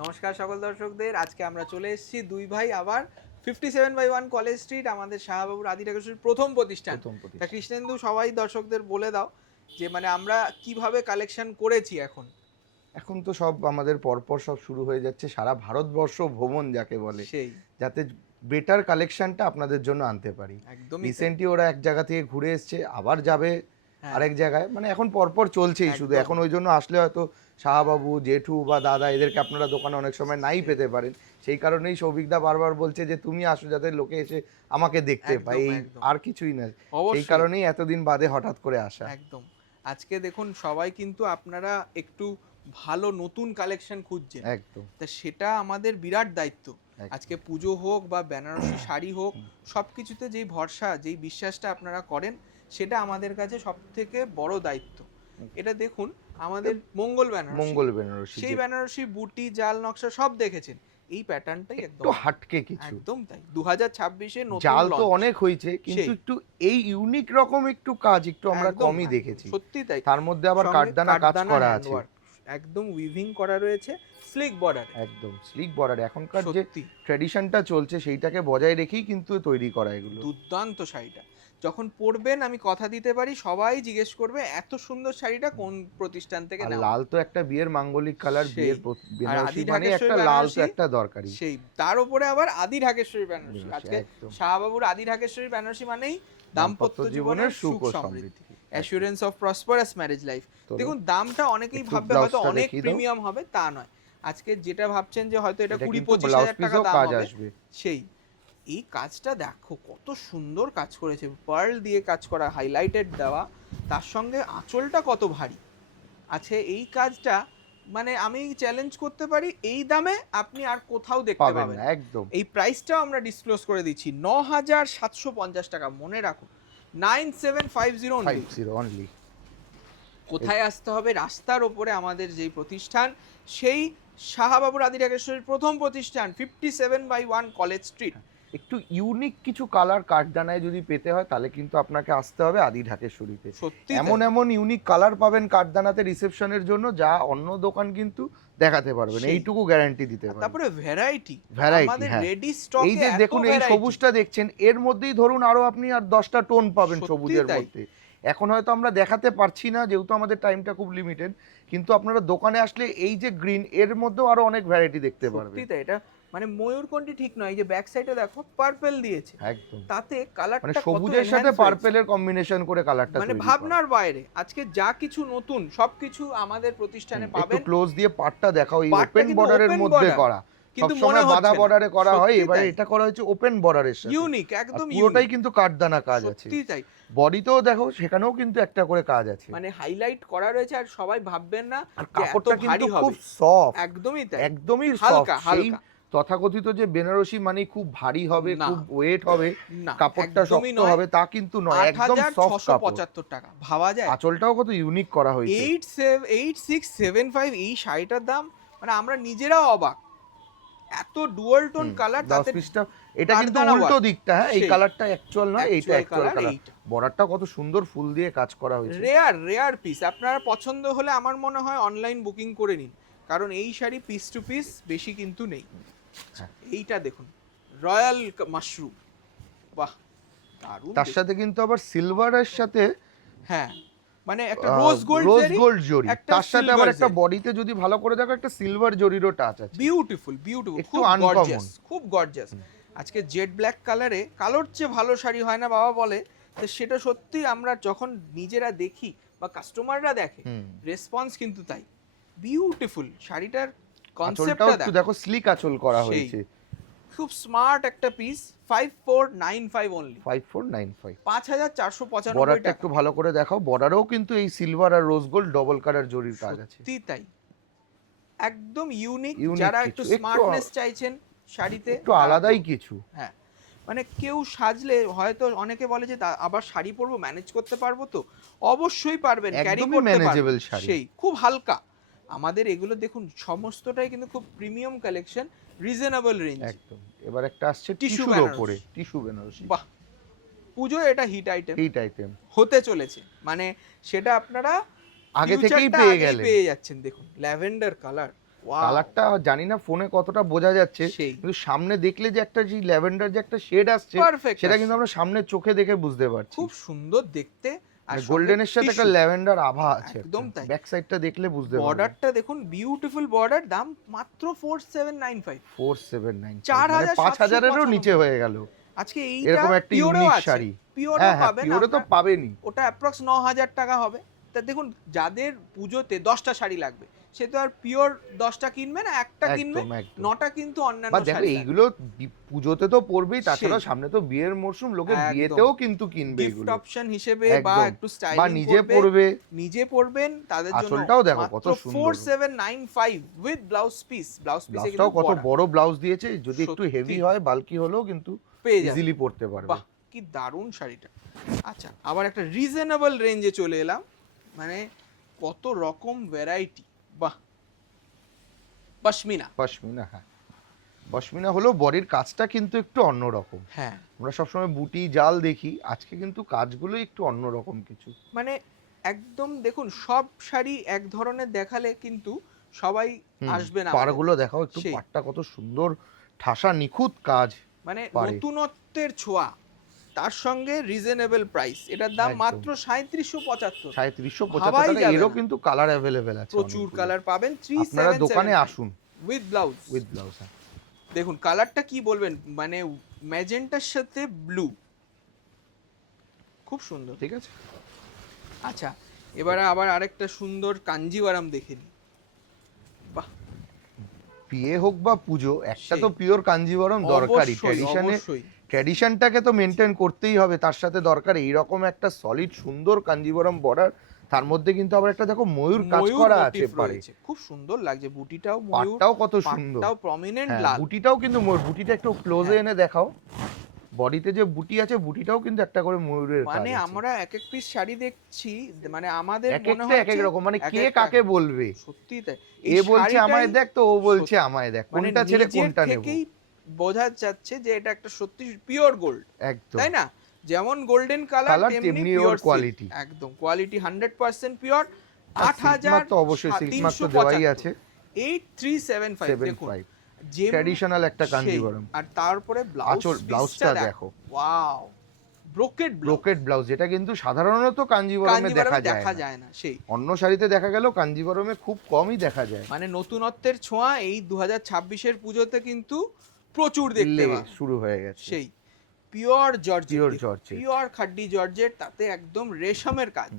নমস্কার সকল দর্শকদের। আজকে আমরা চলে এসেছি দুই ভাই আবার 57/1 কলেজ স্ট্রিট, আমাদের শাহবাবুর আদি ঢাকেশ্বরীর প্রথম প্রতিষ্ঠান। তা কৃষ্ণেন্দু, সবাই দর্শকদের বলে দাও যে মানে আমরা কিভাবে কালেকশন করেছি। এখন তো সব আমাদের পরপর সব শুরু হয়ে যাচ্ছে, সারা ভারতবর্ষ ভ্রমণ যাকে বলে, সেই যাতে বেটার কালেকশনটা আপনাদের জন্য আনতে পারি। একদমই রিসেন্টলি ওরা এক জায়গা থেকে ঘুরে এসছে, আবার যাবে হ্যাঁ, আরেক জায়গায়, মানে এখন পরপর চলছেই শুধু। একদম। এখন ওই জন্য আসলে হয়তো শাহবাবু, জেঠু বা দাদা এদেরকে আপনারা দোকানে অনেক সময় নাই পেতে পারেন। সেই কারণেই সৌভিকদা বারবার বলছে যে তুমি আসো যাতে লোকে এসে আমাকে দেখতে একদম, পায়, এই একদম। আর কিছুই না। সেই অবশ্যই, কারণেই এতদিন বাদে হঠাৎ করে আসা। একদম। আজকে দেখুন সবাই কিন্তু আপনারা একটু ভালো নতুন কালেকশন খুঁজছেন, একদম তা সেটা আমাদের বিরাট দায়িত্ব। একদম। আজকে পুজো হোক বা বেনারসি শাড়ি হোক, সব কিছুতে যেই ভরসা, যেই বিশ্বাসটা আপনারা করেন, সেটা আমাদের কাছে সব থেকে বড় দায়িত্ব। এটা দেখুন আমাদের মঙ্গল বেনারসি, মঙ্গল বেনারসি সেই বেনারসি বুটি জাল নকশা সব দেখেছেন, এই প্যাটার্নটাই একদম একটু হাটকে কিছু। একদম তাই 2026-এ নতুন জাল তো লঞ্চ। অনেক হয়েছে, কিন্তু সেই একটু এই ইউনিক রকম একটু কাজ একটু আমরা একদম, কমই একদম, দেখেছি। সত্যি তাই। তার মধ্যে আবার সঙ্গে কাঠদানা কাজ করা হ্যান্ড আছে। ওয়ার্ক, একদম উইভিং করা রয়েছে, স্লিক বর্ডার। একদম স্লিক বর্ডার। এখনকার যে সত্যি ট্র্যাডিশনটা চলছে সেইটাকে বজায় রেখেই কিন্তু তৈরি করা এগুলো। দুর্দান্ত শাড়িটা যখন পরবেন, আমি কথা দিতে পারি সবাই জিজ্ঞেস করবে এত সুন্দর শাড়িটা কোন প্রতিষ্ঠান থেকে আর নেওয়া। লাল তো একটা বিয়ের মাঙ্গলিক কালার, সেই বিয়ের আর আদি বেনারসি মানে ঢাকেশ্বরী একটা লাল তো বেনারসি, একটা দরকারি। সেই তার উপরে আবার আদি ঢাকেশ্বরী বেনারসি। বেনারসি, আজকে একদম। শাহবাবুর আদি ঢাকেশ্বরী বেনারসি মানেই দাম্পত্য জীবনের সুখ সমৃদ্ধি, assurance of prosperous marriage life. দেখুন দামটা অনেকেই একটু ভাববে হয়তো ব্লাউজটা অনেক দেখিয়ে দাও। প্রিমিয়াম হবে, তা নয়। আজকে যেটা ভাবছেন যে হয়তো এটা এটা 20-25 কিন্তু ব্লাউজ হাজার টাকা পিসেও দাম কাজ হবে, আসবে। সেই এই কাজটা দেখো কত সুন্দর কাজ করেছে, পার্ল দিয়ে কাজ করা, হাইলাইটেড দেওয়া, তার সঙ্গে আঁচলটা কত ভারী আছে। এই কাজটা মানে আমি চ্যালেঞ্জ করতে পারি এই দামে আপনি আর কোথাও দেখতে পাবেন পাবেন না, না। একদম। এই প্রাইসটাও আমরা ডিসক্লোজ করে দিচ্ছি, 9,750 টাকা, মনে রাখুন 9750 অনলি। 50 অনলি। কোথায় আসতে হবে? রাস্তার ওপরে আমাদের যেই প্রতিষ্ঠান, সেই শাহবাবুর আদি ঢাকেশ্বরীর প্রথম প্রতিষ্ঠান, 57/1 কলেজ স্ট্রিট। একটু ইউনিক কিছু কালার কাঠদানায় যদি পেতে হয় তাহলে কিন্তু আপনাকে আসতে হবে আদি ঢাকেশ্বরীতে। সত্যি এমন তাই। এমন ইউনিক কালার পাবেন কাঠদানাতে রিসেপশনের জন্য, যা অন্য দোকান কিন্তু দেখাতে পারবেন, সেই এইটুকু গ্যারান্টি দিতে পারি। তারপরে ভ্যারাইটি, ভ্যারাইটি, আমাদের হ্যাঁ। রেডি এই স্টকে যে এত দেখুন, এই ভ্যারাইটি, সবুজটা দেখছেন, এর মধ্যেই ধরুন আরো আপনি আর 10টা টোন পাবেন সত্যি সবুজের তাই। মধ্যে। এখন হয়তো আমরা দেখাতে পারছি না যেহেতু আমাদের টাইমটা খুব লিমিটেড, কিন্তু আপনারা দোকানে আসলে এই যে গ্রিন, এর মধ্যেও আরো অনেক ভ্যারাইটি দেখতে সত্যি পারবেন। তাই। এটা মানে ময়ূরকণ্ঠী ঠিক নয়, এই যে ব্যাক সাইডে দেখো পার্পল দিয়েছে, একদম, তাতে মানে কালারটা কত সবুজের সাথে এনহ্যান্স হয়েছে, পার্পেলের কম্বিনেশন করে কালারটা মানে তৈরি করা। ভাবনার বাইরে। আজকে যা কিছু নতুন সবকিছু আমাদের প্রতিষ্ঠানে একটু পাবেন। ক্লোজ দিয়ে পাটটা দেখাও, এই পার্টটা ওপেন কিন্তু বর্ডারের ওপেন মধ্যে বর্ডার, করা। কিন্তু মনে সবসময় বাঁধা হচ্ছে না। বর্ডারে করা হয়, সত্যি এবারে তাই, এটা করা হয়েছে ওপেন বর্ডারের সাথে। ইউনিক, আর একদম পুরোটাই ইউনিক, কিন্তু কাঠদানা কাজ আছে। সত্যি তাই। বডিতেও দেখো, সেখানেও কিন্তু একটা করে কাজ আছে। মানে হাইলাইট করা রয়েছে, আর সবাই ভাববেন না আর যে এত কাপড়টা ভারী কিন্তু খুব হবে। সফট, একদমই তাই, একদমই সফট। হালকা সেই হালকা। তথাকথিত যে বেনারসি মানে খুব ভারী হবে, না, খুব ওয়েট হবে, না, কাপড়টা একদমই শক্ত নয়। হবে, তা কিন্তু নয়, একদম সফট কাপড়। 8,675 টাকা, ভাবা যায়? আঁচলটাও কত ইউনিক করা হয়েছে। 8675 এই শাড়িটার দাম, মানে আমরা নিজেরাও অবাক। এত ডুয়াল টোন কালার, ব্লাউজ তাতে পিসটা এটা কিন্তু কারদানা উল্টো ওয়ার্ক। দিকটা, হ্যাঁ, এই সেই কালারটা অ্যাকচুয়াল নয়, এইটা অ্যাকচুয়াল অ্যাকচুয়াল কালার কালার। এইটা। বর্ডারটা কত সুন্দর ফুল দিয়ে কাজ করা হয়েছে। রেয়ার রেয়ার পিস, আপনারা পছন্দ হলে আমার মনে হয় অনলাইন বুকিং করে নিন, কারণ এই শাড়ি পিস টু পিস বেশি কিন্তু নেই। হ্যাঁ। এইটা দেখুন, রয়্যাল মাশরুম, বাহ দারুণ। তার সাথে কিন্তু আবার সিলভারের সাথে হ্যাঁ, মানে একটা রোজ গোল্ড রোজ জরি, গোল্ড জরি, একটা তার সাথে আবার সিলভার একটা জরি। বডিতে যদি ভালো করে দেখো একটা সিলভার জরিরও টাচ আছে। বিউটিফুল বিউটিফুল, একটু খুব আনকমন। গর্জিয়াস, খুব গর্জিয়াস। আজকে জেড ব্ল্যাক কালারে, কালোর চেয়ে ভালো শাড়ি হয় না বাবা বলে, তো সেটা সত্যি আমরা যখন নিজেরা দেখি বা কাস্টমাররা দেখে, রেসপন্স কিন্তু তাই। বিউটিফুল শাড়িটার আঁচলটাও কনসেপ্টটা একটু দেখো, দেখো স্লিক আঁচল করা সেই হয়েছে। খুব স্মার্ট একটা পিস, 5495 অনলি, 5495। 5,495 বর্ডারটা টাকা। একটু ভালো করে দেখাও, বর্ডারেও কিন্তু এই সিলভার আর রোজ গোল্ড ডবল কালার জরির কাজ আছে। সত্যি তাই, একদম ইউনিক। ইউনিক যারা কিছু, একটু একটু স্মার্টনেস চাইছেন শাড়িতে, একটু আলাদাই কিছু। হ্যাঁ, মানে কেউ সাজলে হয়তো অনেকে বলে যে আবার শাড়ি পরবো, ম্যানেজ করতে পারবো তো? অবশ্যই পারবেন, ক্যারি একদমই করতে ম্যানেজেবল পারবেন। শাড়ি। সেই খুব হালকা। আমাদের এগুলো দেখুন সমস্তটাই কিন্তু খুব প্রিমিয়াম কালেকশন, রিজনেবল রেঞ্জ। একদম। এবার একটা আসছে টিস্যু টিস্যুর বেনারসি। ওপরে, টিস্যু বেনারসি। বাহ, পুজোয় এটা হিট আইটেম হিট আইটেম হতে চলেছে, মানে সেটা আপনারা আগে থেকেই ফিউচারটা পেয়ে আগেই গেলেন। পেয়ে যাচ্ছেন। দেখুন ল্যাভেন্ডার কালার, Wow! কালারটা জানি না ফোনে কতটা বোঝা যাচ্ছে, সেই কিন্তু সামনে দেখলে যে একটা যে ল্যাভেন্ডার যে একটা শেড আসছে, পারফেক্ট, সেটা কিন্তু আমরা সামনের চোখে দেখে বুঝতে পারছি। খুব সুন্দর দেখতে। আর মানে সঙ্গে গোল্ডেনের সাথে একটা টিস্যু, ল্যাভেন্ডার আভা আছে একটা। একদম তাই। ব্যাক সাইডটা দেখলে বুঝতে পারবেন। বর্ডারটা দেখুন, বিউটিফুল বর্ডার, দাম মাত্র 4795, 4795 মানে 5000-এরও 4795। নিচে হয়ে গেল। আজকে এইটা এরকম একটা পিওরেও ইউনিক আছে, শাড়ি। পিওরেও হ্যাঁ, হ্যাঁ, পাবেন পিওরে তো আপনার। পাবেনই। ওটা অ্যাপ্রক্স 9000 টাকা হবে। তা দেখুন, যাদের পুজোতে 10টা শাড়ি লাগবে, সে তো আর পিওর 10টা কিনবে না, একটা কিনবে, একদম, একদম। 9টা কিন্তু অন্যান্য বা দেখো শাড়ি লাগবে। এইগুলো পুজোতে তো পড়বেই, তাছাড়াও সেই সামনে তো বিয়ের মরশুম, লোকে একদম বিয়েতেও কিন্তু কিনবে গিফট এগুলো। অপশন হিসেবে, বা একদম। একটু বা স্টাইলিং নিজে করবে, পড়বে। নিজে পরবেন, তাদের জন্য আঁচলটাও দেখো মাত্র কত সুন্দর। 4795 উইথ ব্লাউজ পিস। ব্লাউজ পিসে ব্লাউজটাও কিন্তু কত বড়া বড় ব্লাউজ দিয়েছে, যদি একটু সত্যি হেভি হয়, বাল্কি হলেও কিন্তু পেয়ে যাবে। ইজিলি পরতে পারবে। বাহ, কি দারুণ শাড়িটা। আচ্ছা, আবার একটা রিজনেবল রেঞ্জে চলে এলাম, মানে কত রকম ভ্যারাইটি। বাহ, পশমিনা। পশমিনা, হ্যাঁ। পশমিনা হলেও বডির কাজটা কিন্তু একটু অন্যরকম। হ্যাঁ, আমরা সবসময় বুটি জাল দেখি, আজকে কিন্তু কাজগুলো একটু অন্যরকম কিছু। মানে একদম দেখুন, সব শাড়ি এক ধরনের দেখালে কিন্তু সবাই আসবে না। পাড়গুলো দেখাও একটু, সেই পাড়টা কত সুন্দর, ঠাসা নিখুঁত কাজ মানে পারে। নতুনত্বের ছোঁয়া, তার সঙ্গে রিজনেবল প্রাইস। এটার দাম একদম। মাত্র 3775। 3775 ভাবাই টাকা। যাবে এরও না। কিন্তু কালার অ্যাভেলেবেল আছে প্রচুর অনেকগুলো। কালার পাবেন। আপনারা দোকানে 3775 আসুন উইথ ব্লাউজ। With blouse. দেখুন কালারটা কি বলবেন, মানে ম্যাজেন্টার সাথে ব্লু, খুব সুন্দর। ঠিক আছে। আচ্ছা, এবারে আবার আরেকটা সুন্দর কাঞ্জিভারাম দেখে নিই। বাহ, বিয়ে হোক বা পুজো, একটা সেই তো পিওর কাঞ্জিভরম দরকারি। অবশ্যই অবশ্যই। ট্র্যাডিশনটাকে তো মেনটেন করতেই হবে, তার সাথে দরকার এইরকম একটা সলিড সুন্দর কাঞ্জিভরম বর্ডার। তার মধ্যে কিন্তু আবার একটা দেখো ময়ূর কাজ ময়ূর করা আছে মোটিভ পারে। রয়েছে, খুব সুন্দর লাগছে। বুটিটাও ময়ূর, পাটটাও কত সুন্দর। পাটটাও প্রমিনেন্ট হ্যাঁ, লাল। বুটিটাও কিন্তু ময়ূর। বুটিটা একটু ক্লোজে হ্যাঁ। এনে দেখাও। বডিতে যে বুটি আছে, বুটিটাও কিন্তু একটা করে ময়ূরের কাজ মানে আছে। আমরা এক এক পিস শাড়ি দেখছি, মানে আমাদের এক মনে একটা এক এক হচ্ছে রকম, মানে এক কে একটা কাকে বলবে। সত্যি তাই। এ বলছে আমায় দেখ, তো ও বলছে সত্যি, আমায় দেখ, মানে কোনটা ছেড়ে নিজের কোনটা নেব। থেকেই বোঝা যাচ্ছে যে এটা একটা সত্যি পিওর গোল্ড, একদম। তাই না? যেমন গোল্ডেন কালার, কালার তেমনি তেমনি পিওর ওর কোয়ালিটি। একদম কোয়ালিটি 100% পিওর। সিল্ক মার্ক তো অবশ্যই, সিল্ক মার্ক তো দেওয়াই আছে। 8375 দেখুন, 75 যে ট্র্যাডিশনাল একটা সেই, কাঞ্জিভরম। আর তারপরে ব্লাউজ আঁচল, ব্লাউজটা দেখো। ওয়াও, ব্রোকেড ব্রোকেড ব্লাউজ, যেটা কিন্তু সাধারণত কাঞ্জিভরমে দেখা দেখা যায় না। যায় না। সেই অন্য শাড়িতে দেখা গেল, কাঞ্জিভরমে খুব কমই দেখা যায়। মানে নতুনত্বের ছোঁয়া এই 2026-এর পুজোতে কিন্তু প্রচুর দেখতে পাওয়া। শুরু হয়ে গেছে। সেই pure georgette, pure georgette. Pure khaddi georgette, তাতে একদম রেশমের কাজ,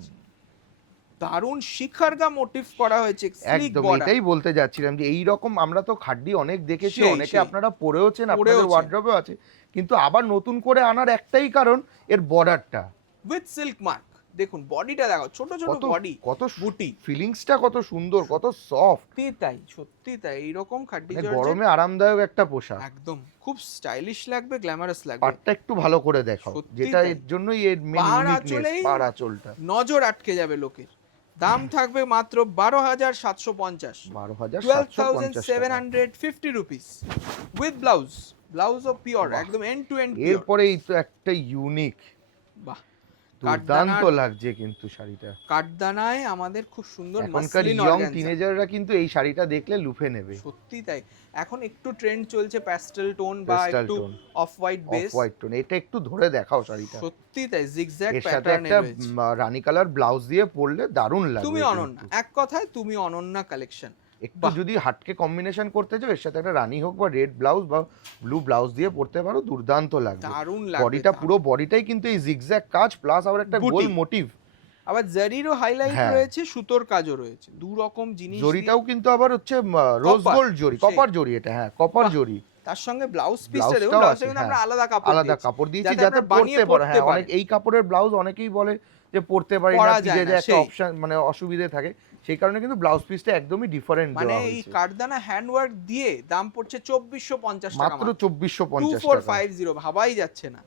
দারুণ শিখারগা মোটিভ করা হয়েছে, স্লিক একদম বর্ডার। এটাই বলতে যাচ্ছিলাম যে এই রকম আমরা তো খাড্ডি অনেক দেখেছি, সেই, অনেকে সেই। আপনারা পরেওছেন, আপনাদের পরেওছেন। ওয়ার্ড্রবেও আছে, কিন্তু আবার নতুন করে আনার একটাই কারণ, এর বর্ডারটা উইথ সিল্ক মার্ক। দেখুন বডিটা দেখো, ছোট ছোট কত বডি, কত বুটি। ফিলিংসটা কত সুন্দর, কত সফট। সত্যি তাই, সত্যি তাই। এইরকম খাড্ডি মানে জর্জেট গরমে আরামদায়ক একটা পোশাক। একদম খুব স্টাইলিশ লাগবে, গ্ল্যামারাস লাগবে। পাড়টা একটু ভালো করে দেখাও, সত্যি যেটা তাই। এর জন্যই এর মেন পাড় ইউনিকনেস, আঁচলেই পাড় আঁচলটা। নজর আটকে যাবে লোকের। দাম থাকবে মাত্র 12,750, 12,750 টাকা। 12,750 রুপিস উইথ ব্লাউজ। ব্লাউজও পিওর, বাহ। একদম এন্ড টু এন্ড পিওর। এরপরেই তো একটা ইউনিক, বাহ, দুর্দান্ত লাগছে কিন্তু শাড়িটা। কাঠদানায় আমাদের খুব সুন্দর এখনকার মাসলিন ইয়ং অর্গানজা। টিনেজাররা কিন্তু এই শাড়িটা দেখলে লুফে নেবে। সত্যি তাই। এখন একটু ট্রেন্ড চলছে প্যাস্টেল টোন বা পেস্টাল একটু tone, off white of base. White tone, এটা একটু ধরে দেখাও শাড়িটা। সত্যি তাই, জিগজ্যাগ এর সাথে প্যাটার্নে একটা রয়েছে। রানী কালার ব্লাউজ দিয়ে পরলে দারুণ লাগবে তুমি কিন্তু। অনন্যা, এক কথায় তুমি অনন্যা কালেকশন। একটু যদি হাটকে কম্বিনেশন করতে চাও, এর সাথে একটা রানী হোক বা রেড ব্লাউজ বা ব্লু ব্লাউজ দিয়ে পরতে পারো, দুর্দান্ত লাগবে। দারুণ লাগবে। বডিটা, পুরো বডিটাই কিন্তু এই জিগজ্যাগ কাজ প্লাস আবার একটা বুটি। গোল মোটিভ। আবার জারিরও হাইলাইট হ্যাঁ। রয়েছে, সুতোর কাজও রয়েছে, দু রকম জিনিস জরিটাও দিয়ে। কিন্তু আবার হচ্ছে রোজ Copper, গোল্ড জরি, সেই। কপার জরি, এটা হ্যাঁ কপার বাহ। জরি। তার সঙ্গে ব্লাউজ পিসটা দেখুন, ব্লাউজটাও ব্লাউজটা আছে, কিন্তু আমরা হ্যাঁ। আলাদা কাপড় আলাদা দিয়েছি, কাপড় দিয়েছি যাতে আপনারা বানিয়ে পরতে পারে। হ্যাঁ, পারেন। অনেক এই কাপড়ের ব্লাউজ অনেকেই বলে যে পরতে পারি না, পরা ভিজে যায় না, যায়, একটা সেই। অপশন মানে অসুবিধে থাকে, সেই কারণে কিন্তু ব্লাউজ পিসটা একদমই ডিফারেন্ট মানে দেওয়া এই হয়েছে। কাঠদানা হ্যান্ডওয়ার্ক দিয়ে দাম পড়ছে 2450 টাকা, মাত্র 2450 টাকা। 2450, ভাবাই যাচ্ছে না।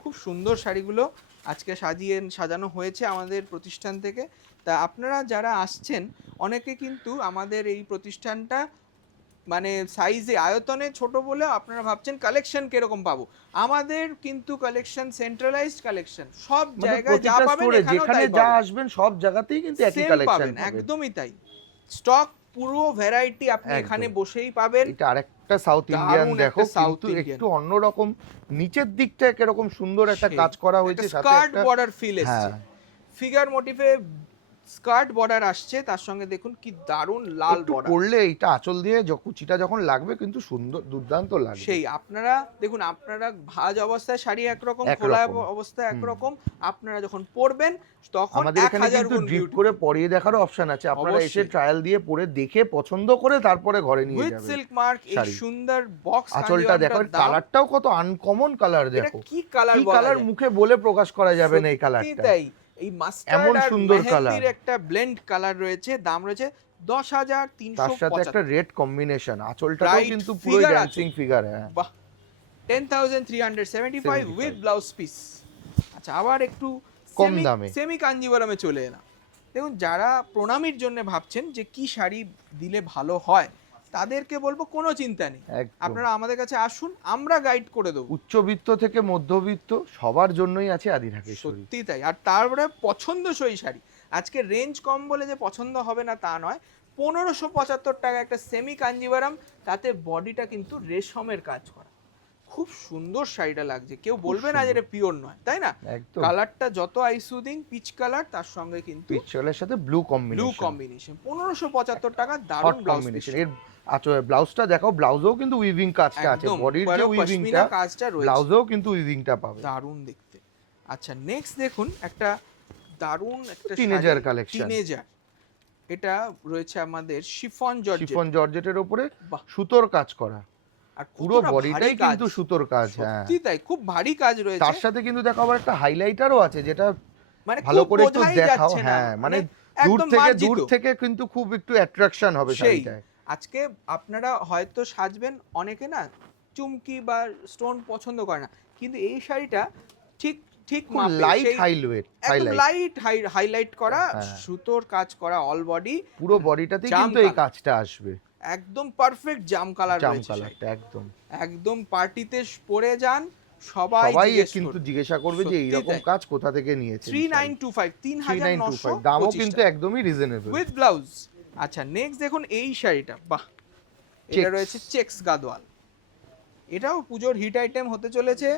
খুব সুন্দর শাড়িগুলো আজকে সাজানো হয়েছে আমাদের প্রতিষ্ঠান থেকে। তা আপনারা যারা আসছেন, অনেকে কিন্তু আমাদের এই প্রতিষ্ঠানটা মানে সাইজে আয়তনে ছোট বলে আপনারা ভাবছেন কালেকশন কিরকম পাবো। আমাদের কিন্তু কালেকশন সেন্ট্রালাইজড কালেকশন, সব মানে জায়গায় যা প্রতিটা পাবেন স্টোরে এখানেও যেখানে তাই যা পাবেন, আসবেন সব জায়গাতেই কিন্তু একই সেম কালেকশন পাবেন, পাবেন। একদমই তাই। স্টক পুরো ভ্যারাইটি আপনি একদম। এখানে বসেই পাবেন। এটা আরেকটা সাউথ ইন্ডিয়ান দারুণ দেখো, একটা সাউথ কিন্তু ইন্ডিয়ান। একটু অন্যরকম, নিচের দিকটা কিরকম সুন্দর একটা সেই, কাজ করা হয়েছে, একটা সাথে স্কার্ট একটা বর্ডার ফিল এসছে, হ্যাঁ ফিগার মোটিভে স্কার্ট বর্ডার আসছে, তার সঙ্গে দেখুন কি দারুণ লাল একটু বর্ডার। করলে এইটা আঁচল দিয়ে কুচিটা যখন লাগবে কিন্তু সুন্দর দুর্দান্ত লাগবে। সেই আপনারা দেখুন, আপনারা ভাঁজ অবস্থায় শাড়ি একরকম, একরকম। খোলা অবস্থায় একরকম, আপনারা যখন পরবেন তখন আমাদের এখানে 1000 কিন্তু গুণ ড্রিপ বিউটি। করে পরিয়ে দেখারও অপশন আছে, আপনারা এসে অবশ্যই। ট্রায়াল দিয়ে পরে দেখে পছন্দ করে তারপরে ঘরে নিয়ে উইথ যাবেন। সিল্ক মার্ক, এই শাড়ি। সুন্দর বক্স আঁচলটা দেখো, কালারটাও কত আনকমন কালার, এটা দেখো কি কালার কি বলা কালার, যায়? মুখে বলে প্রকাশ করা যাবে না এই সত্যি কালারটা। তাই, এই মাস্টার্ড এমন আর সুন্দর মেহেন্দির colour। একটা ব্লেন্ড কালার রয়েছে, দাম রয়েছে তার সাথে 10,375। একটা রেড কম্বিনেশন, আঁচলটাও Bright কিন্তু পুরো figure ড্যান্সিং আঁচল। ফিগার। হ্যাঁ, বাহ, 10,375 উইথ ব্লাউজ পিস। আচ্ছা, আবার একটু কম দামে। সেমি কাঞ্জিভারমে চলে এলাম। দেখুন, যারা প্রণামীর জন্য ভাবছেন যে কি শাড়ি দিলে ভালো হয়, তাদেরকে বলবো কোনো চিন্তা নেই, একদম। আপনারা আমাদের কাছে আসুন, আমরা গাইড করে দেবো। উচ্চবিত্ত থেকে মধ্যবিত্ত সবার জন্যই আছে আদি ঢাকেশ্বরী। সত্যি তাই। আর তারপরে পছন্দসই শাড়ি, আজকে রেঞ্জ কম বলে যে পছন্দ হবে না তা নয়। 1575 টাকা একটা সেমি কাঞ্জিভারাম, তাতে বডিটা কিন্তু রেশমের কাজ করা, খুব সুন্দর শাড়িটা লাগছে, কেউ বলবে না যে এটা পিওর নয়, তাই না? একদম। কালারটা যত আইসুদিং, পিচ কালার, তার সঙ্গে কিন্তু পিচলের সাথে ব্লু ব্লু কম্বিনেশন, কম্বিনেশন। 1575 টাকা, হট দারুণ ব্লাউজ কম্বিনেশন। পিস। এর ব্লাউজটা দেখো, ব্লাউজেও কিন্তু উইভিং কাজটা আছে, একদম, বডির যে উপরেও উইভিংটা, পশমিনা কাজটা রয়েছে, ব্লাউজেও কিন্তু উইভিংটা পাবে। দারুণ দেখতে। আচ্ছা, নেক্সট দেখুন একটা দারুণ একটা টিনেজার কালেকশন, টিনেজার। এটা রয়েছে আমাদের শিফন জর্জেট, শিফন জর্জেটের উপরে বাহ, সুতোর কাজ করা, আর পুরো কতটা বডিটাই ভারী কাজ, কিন্তু সুতোর কাজ। হ্যাঁ, সত্যি তাই, খুব ভারী কাজ রয়েছে। তার সাথে কিন্তু দেখো আবার একটা হাইলাইটারও আছে, যেটা মানে ভালো খুব করে একটু বোঝাই দেখাও। যাচ্ছে না, হ্যাঁ, মানে একদম মার্জিত। দূর থেকে কিন্তু খুব একটু অ্যাট্রাকশন হবে সেই, শাড়িটায়। আজকে আপনারা হয়তো সাজবেন, অনেকে না চুমকি বা স্টোন পছন্দ করে না, কিন্তু এই শাড়িটা ঠিক ঠিক খুব মাপে, লাইট সেই হাইলাইট, একদম লাইট হাইলাইট করা, হ্যাঁ। সুতোর কাজ করা, অল বডি, পুরো বডিটাতেই জাম কিন্তু এই কালার। কাজটা আসবে, একদম পারফেক্ট জাম কালার জাম রয়েছে শাড়িটা। কালারটা একদম। একদম পার্টিতে পরে যান, সবাই সবাই জিজ্ঞেস কিন্তু করবে। জিজ্ঞাসা করবে যে সত্যি এইরকম তাই। কাজ কোথা থেকে নিয়েছে। 3925, 3925, দামও 3925 কিন্তু একদমই রিজনেবল। With blouse. আচ্ছা, নেক্সট দেখুন এই শাড়িটা, বাহ, এটা Checks। রয়েছে চেক্স গাদোয়াল, এটাও পুজোর হিট আইটেম হতে চলেছে।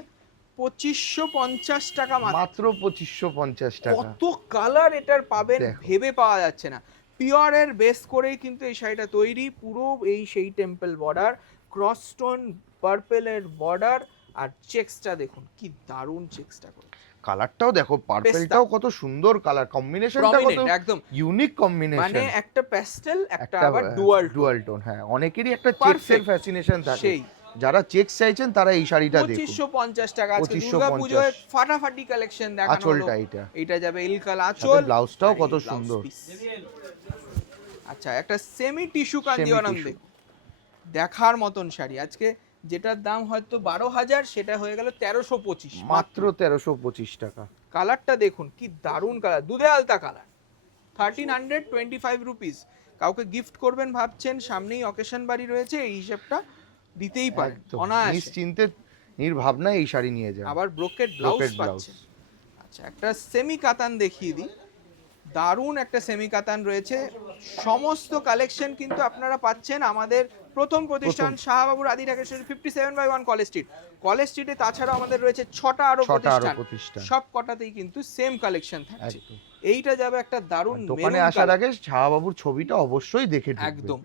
2550 টাকা মাত্র। মাত্র 2550 টাকা। কত কালার এটার পাবেন দেখো। ভেবে পাওয়া যাচ্ছে না। পিওরের বেস করেই কিন্তু এই শাড়িটা তৈরি, পুরো এই সেই টেম্পল বর্ডার, ক্রস স্টোন পার্পেলের বর্ডার, আর চেক্সটা দেখুন কি দারুণ চেক্সটা করে। কালারটাও দেখো, পার্পলটাও কত সুন্দর কালার, কম্বিনেশনটা কত প্রমিনেন্ট, একদম ইউনিক কম্বিনেশন, মানে একটা প্যাস্টেল, একটা একটা আবার ডুয়াল ডুয়াল টোন। হ্যাঁ, অনেকেরই একটা Perfect। চেকসের ফ্যাসিনেশন থাকে, সেই যারা চেকস চাইছেন তারা এই শাড়িটা দেখুন। 2550 টাকা। আজকে 2550 দুর্গাপুজোয় ফাটাফাটি কালেকশন দেখানো হলো। আঁচলটা এইটা, এইটা যাবে ইলকাল সাথে আঁচল, ব্লাউজটাও আর এই কত ব্লাউজ সুন্দর। পিস। আচ্ছা, একটা সেমি টিস্যু কাঞ্জিভারাম tissue। দেখুন, দেখার মতন শাড়ি। আজকে যেটার দাম হয়তো 12,000, সেটা হয়ে গেল 1325 মাত্র 1325 টাকা। কালারটা দেখুন কি দারুণ কালার, দুধে আলতা কালার। 1325 রুপিস। কাউকে গিফট করবেন ভাবছেন, সামনেই অকেশন বাড়ি রয়েছে, এই হিসাবটা দিতেই পারেন একদম অনায়াসে। নিশ্চিন্তে নির্ভাবনায় এই শাড়ি নিয়ে যান। আবার ব্রোকেট ব্লাউজ Brocade blouse। পাচ্ছেন। আচ্ছা, একটা সেমি কাতান দেখিয়ে দিই, দারুণ একটা সেমি কাতান রয়েছে। সমস্ত কালেকশন কিন্তু আপনারা পাচ্ছেন আমাদের প্রথম প্রতিষ্ঠান শাহবাবুর আদি ঢাকেশ্বরী 57/1 কলেজ স্ট্রিট। কলেজ স্ট্রিটে তাছাড়াও আমাদের রয়েছে 6টা আরো প্রতিষ্ঠান, সব কটাতেই কিন্তু সেম কালেকশন থাকছে। একদম। এইটা যাবে একটা দারুণ দোকানে মেরুন আসার কালার। আগে শাহবাবুর ছবিটা অবশ্যই দেখে ঢুকবেন। একদম,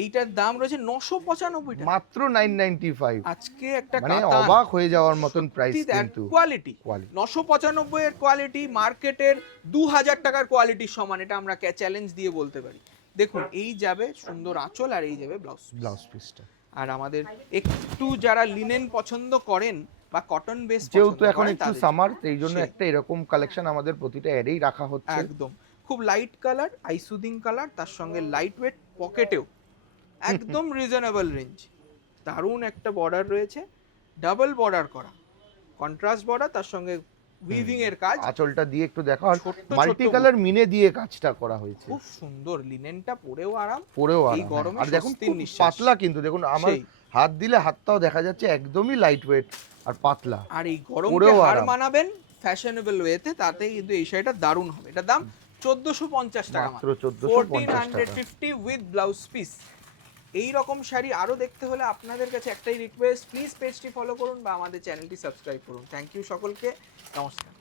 এইটার দাম রয়েছে 995 টাকা। মাত্র 995, আজকে একটা মানে কাতান, অবাক হয়ে যাওয়ার মতন প্রাইস কিন্তু। Quality Quality। 995 এর কোয়ালিটি মার্কেটের 2000 টাকার কোয়ালিটির সমান, এটা আমরা চ্যালেঞ্জ দিয়ে বলতে পারি। দেখুন, এই যাবে সুন্দর আঁচল, আর এই যাবে ব্লাউজ পিসটা। আর আমাদের একটু যারা লিনেন পছন্দ করেন বা কটন বেস যেহেতু এখন একটু সামার, এই জন্য একটা এরকম কালেকশন আমাদের প্রতিটা অ্যাডেই রাখা হচ্ছে। একদম খুব লাইট কালার, আইসুদিং কালার, তার সঙ্গে লাইট ওয়েট, পকেটেও একদম রিজনেবল রেঞ্জ। দারুণ একটা বর্ডার রয়েছে, ডাবল বর্ডার করা, কন্ট্রাস্ট বর্ডার, তার সঙ্গে উইভিং এর কাজ। আঁচলটা দিয়ে একটু দেখো, আর ছোট্ট মাল্টি ছোট্ট কালার মিনে দিয়ে কাজটা করা হয়েছে, খুব সুন্দর। লিনেনটা পরেও আরাম, পরেও এই আরাম। গরমে আর দেখুন স্বস্তির খুব নিঃশ্বাস। পাতলা কিন্তু, দেখুন আমার সেই। হাত দিলে হাতটাও দেখা যাচ্ছে একদমই লাইট ওয়েট আর পাতলা। আর এই গরমকে পরেও হার আরাম। মানাবেন ফ্যাশনেবল ওয়েতে, তাতে কিন্তু এই শাড়িটা দারুণ হবে। এটার দাম 1450 টাকা মাত্র 1450 টাকা। 1450 উইথ ব্লাউজ পিস। এই রকম শাড়ি আরো দেখতে হলে আপনাদের কাছে একটাই রিকোয়েস্ট, প্লিজ পেজটি ফলো করুন বা আমাদের চ্যানেলটি সাবস্ক্রাইব করুন। থ্যাংক ইউ সকলকে, নমস্কার।